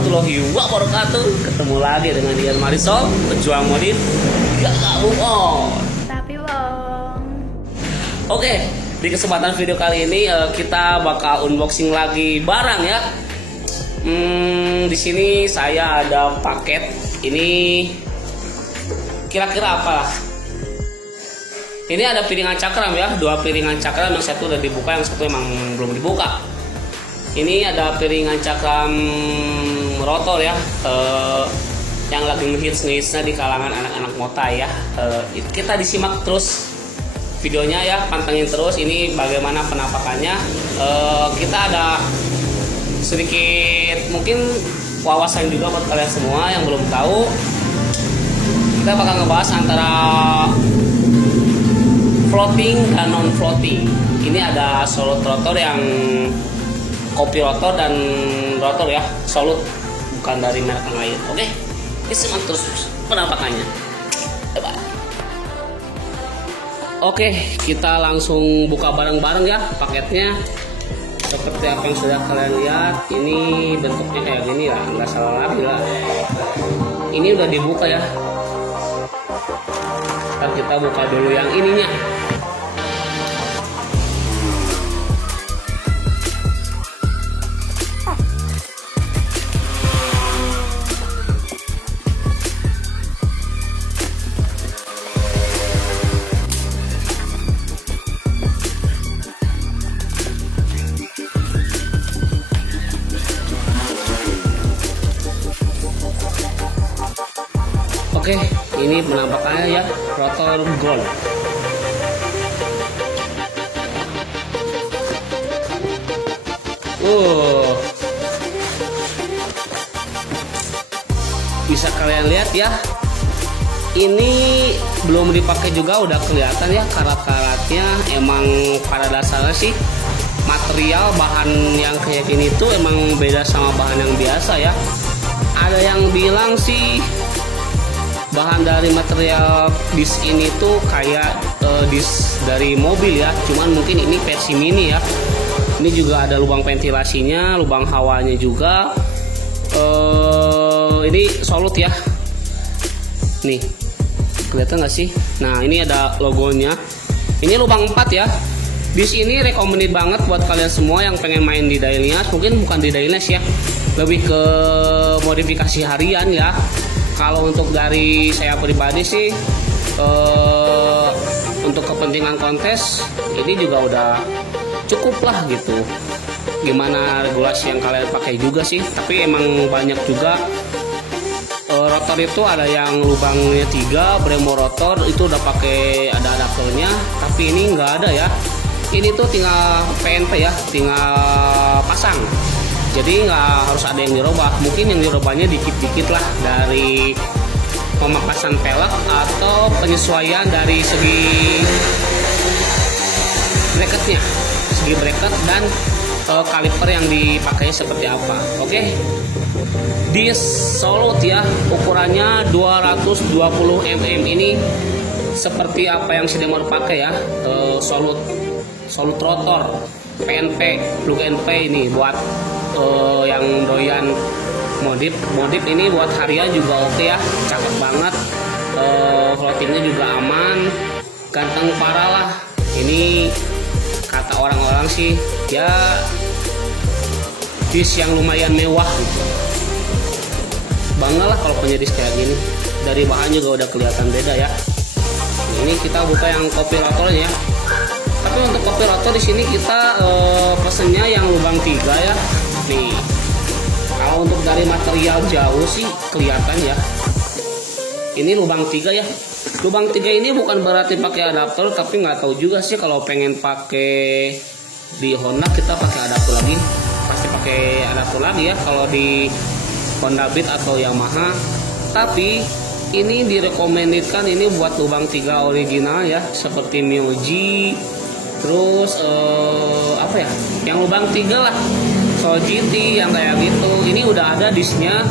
warahmatullahi wabarakatuh. Ketemu lagi dengan Ian Marisol, pejuang modif gak move on. Tapi wong. Oke, di kesempatan video kali ini kita bakal unboxing lagi barang ya. Di sini saya ada paket. Ini kira-kira apa? Ini ada piringan cakram ya, 2 piringan cakram, yang satu udah dibuka, yang satu emang belum dibuka. Ini ada piringan cakram rotor ya, yang lagi ngehits-ngehitsnya di kalangan anak-anak motai ya. Kita disimak terus videonya ya, pantengin terus ini bagaimana penampakannya. Kita ada sedikit mungkin wawasan juga buat kalian semua yang belum tahu. Kita bakal ngebahas antara floating dan non floating. Ini ada Solut rotor yang kopi rotor dan rotor ya, Solut, bukan dari merek yang lain. Oke, disimak terus penampakannya. Bye. Oke, kita langsung buka bareng-bareng ya paketnya. Seperti apa yang sudah kalian lihat, ini bentuknya kayak gini lah, nggak salah lagi lah. Ini udah dibuka ya. Ntar kita buka dulu yang ininya. Oke, ini penampakannya ya, rotor gold. Bisa kalian lihat ya. Ini belum dipakai juga udah kelihatan ya karat-karatnya. Emang pada dasarnya sih material bahan yang kayak gini tuh emang beda sama bahan yang biasa ya. Ada yang bilang sih bahan dari material disk ini tuh kayak disk dari mobil ya, cuman mungkin ini versi mini ya. Ini juga ada lubang ventilasinya, lubang hawanya juga. Ini Solut ya, nih kelihatan nggak sih? Nah, ini ada logonya. Ini lubang 4 ya. Disk ini recommended banget buat kalian semua yang pengen main di Dailyas. Mungkin bukan di Dailyas ya, lebih ke modifikasi harian ya. Kalau untuk dari saya pribadi sih, untuk kepentingan kontes ini juga udah cukup lah gitu. Gimana regulasi yang kalian pakai juga sih. Tapi emang banyak juga rotor itu ada yang lubangnya 3, Brembo rotor itu udah pakai ada adaptornya. Tapi ini nggak ada ya. Ini tuh tinggal PNP ya, tinggal pasang. Jadi nggak harus ada yang dirubah. Mungkin yang dirubahnya dikit-dikit lah dari pemangkasan pelek atau penyesuaian dari segi bracketnya, segi bracket dan kaliper yang dipakai seperti apa. Oke. Di Solut ya, ukurannya 220 mm. Ini seperti apa yang sudah mau pakai ya, Solut rotor PNP plug and play ini buat yang doyan modif ini buat harian juga oke ya, cakep banget. Floatingnya juga aman, ganteng parah lah. Ini kata orang-orang sih ya disk yang lumayan mewah gitu. Bangga lah kalau punya disk kayak gini. Dari bahan juga udah kelihatan beda ya. Ini kita buka yang kopi rotornya ya. Tapi untuk kopi rotor di sini kita pesennya yang lubang 3 ya. Nih, kalau untuk dari material jauh sih kelihatan ya. Ini lubang 3 ya. Lubang 3 ini bukan berarti pakai adaptor, tapi nggak tahu juga sih kalau pengen pakai di Honda kita pakai adaptor lagi. Pasti pakai adaptor lagi ya kalau di Honda Beat atau Yamaha. Tapi ini direkomendasikan ini buat lubang 3 original ya, seperti Myoji. Terus apa ya? Yang lubang 3 lah. Soul GT yang kayak gitu. Ini udah ada disknya,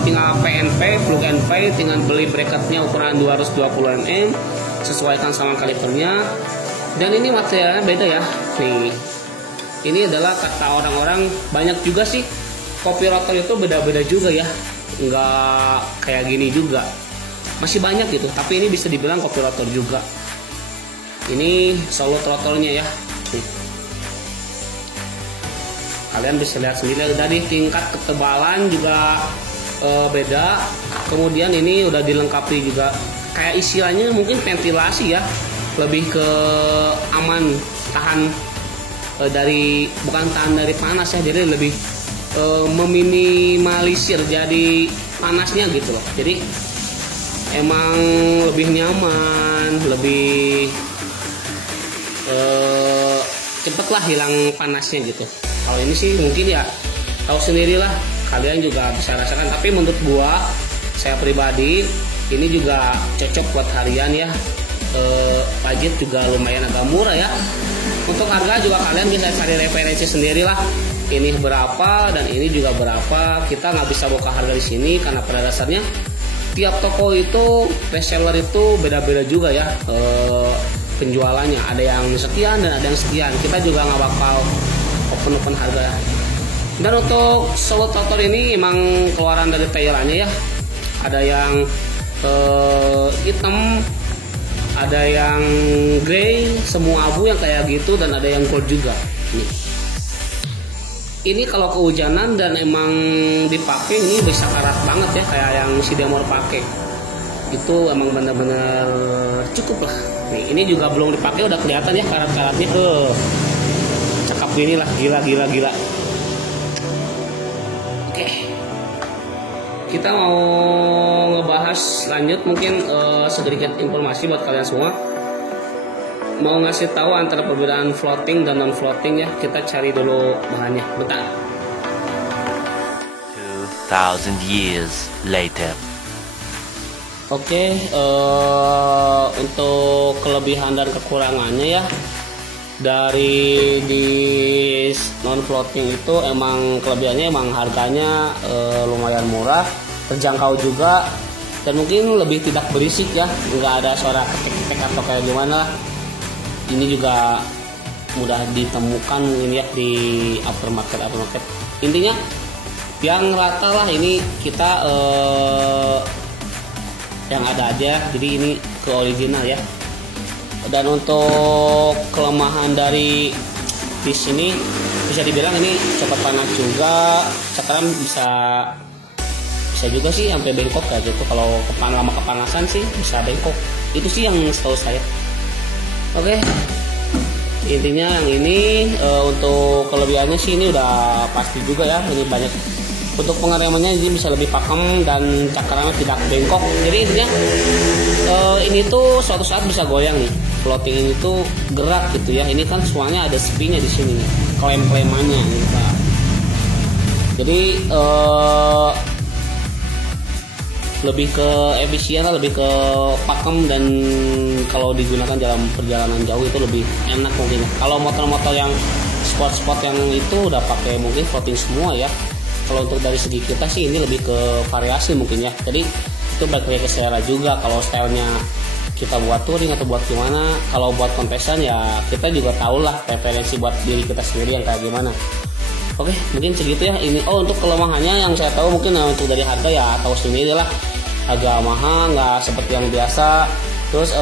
tinggal PNP plug and play, tinggal beli bracketnya ukuran 220 mm, sesuaikan sama kalipernya. Dan ini materialnya beda ya. Nih, ini adalah kata orang-orang banyak juga sih kopi rotor itu beda-beda juga ya, nggak kayak gini juga, masih banyak gitu, tapi ini bisa dibilang kopi rotor juga. Ini solo rotornya ya, kalian bisa lihat sendiri dari tingkat ketebalan juga beda. Kemudian ini udah dilengkapi juga kayak istilahnya mungkin ventilasi ya, lebih ke aman, tahan bukan tahan dari panas ya, jadi lebih meminimalisir jadi panasnya gitu loh. Jadi emang lebih nyaman, lebih cepet lah hilang panasnya gitu. Kalau ini sih mungkin ya tahu sendirilah, kalian juga bisa rasakan. Tapi menurut gua, saya pribadi ini juga cocok buat harian ya. Budget juga lumayan agak murah ya. Untuk harga juga kalian bisa cari referensi sendiri lah. Ini berapa dan ini juga berapa. Kita nggak bisa buka harga di sini karena pada dasarnya tiap toko itu reseller itu beda-beda juga ya penjualannya. Ada yang sekian dan ada yang sekian. Kita juga nggak bakal open harga. Dan untuk solo rotor ini emang keluaran dari Thailandnya ya. Ada yang hitam, ada yang grey, semua abu yang kayak gitu, dan ada yang gold juga. Ini kalau kehujanan dan emang dipakai ini bisa karat banget ya, kayak yang si Demor pakai. Itu emang bener-bener cukup lah. Nih, ini juga belum dipakai udah kelihatan ya karat-karatnya. Cakep ini lah, gila. Oke. Kita mau ngebahas lanjut mungkin sedikit informasi buat kalian semua. Mau ngasih tahu antara perbedaan floating dan non floating ya. Kita cari dulu bahannya. Bentar. 2000 years later. Oke, untuk kelebihan dan kekurangannya ya, dari di non floating itu emang kelebihannya emang harganya lumayan murah, terjangkau juga, dan mungkin lebih tidak berisik ya, nggak ada suara ketek-ketek atau kayak gimana. Ini juga mudah ditemukan mungkin ya di aftermarket. Intinya yang rata lah, ini kita yang ada aja, jadi ini ke original ya. Dan untuk kelemahan dari di sini bisa dibilang ini cepat panas juga, cakaran bisa juga sih sampai bengkok kayak gitu. Kalau lama kepanasan sih bisa bengkok, itu sih yang setahu saya. Oke, intinya yang ini untuk kelebihannya sih ini udah pasti juga ya, ini banyak. Untuk pengeremannya ini bisa lebih pakem dan cakarannya tidak bengkok. Jadi intinya ini tuh suatu saat bisa goyang nih. Floating ini tuh gerak gitu ya. Ini kan soalnya ada springnya di sini, klem-klemannya gitu. Jadi lebih ke efisien, lebih ke pakem, dan kalau digunakan dalam perjalanan jauh itu lebih enak mungkin. Kalau motor-motor yang sport yang itu udah pakai mungkin floating semua ya. Kalau untuk dari segi kita sih ini lebih ke variasi mungkin ya. Jadi itu balik lagi ke selera juga. Kalau stylenya kita buat touring atau buat gimana. Kalau buat kontesan ya kita juga tahu lah preferensi buat diri kita sendiri yang kayak gimana. Oke, mungkin segitu ya. Ini untuk kelemahannya yang saya tahu mungkin untuk dari harga ya tahu sendiri lah, agak mahal, nggak seperti yang biasa. Terus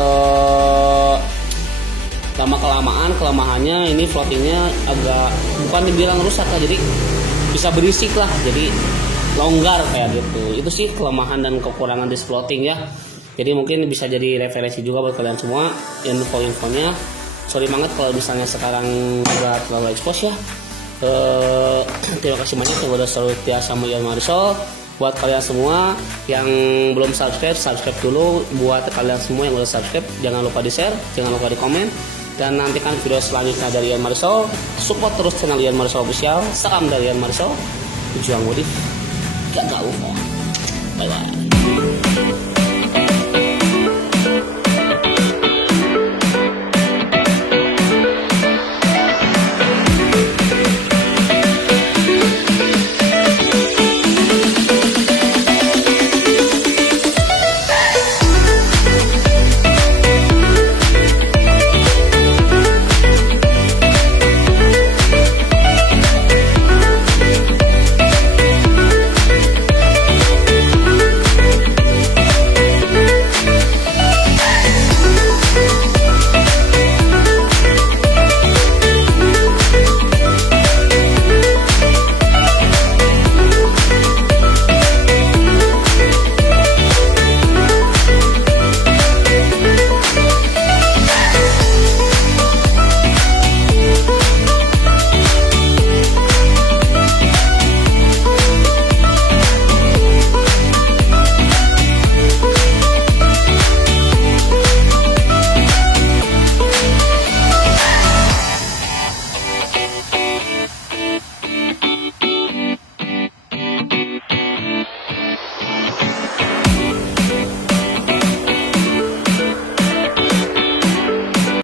lama kelamaan kelemahannya ini floatingnya agak bukan dibilang rusak lah, jadi bisa berisik lah, jadi longgar kayak gitu. Itu sih kelemahan dan kekurangan di floating ya. Jadi mungkin bisa jadi referensi juga buat kalian semua info-infonya. Sorry banget kalau misalnya sekarang udah terlalu expose ya. Terima kasih banyak yang udah selalu setia sama Ian Marisol. Buat kalian semua yang belum subscribe dulu. Buat kalian semua yang udah subscribe, jangan lupa di share, jangan lupa di komen, dan nantikan video selanjutnya dari Ian Marisol. Support terus channel Ian Marisol Official. Salam dari Ian Marisol, pejuang mudik gak UFO. Bye bye.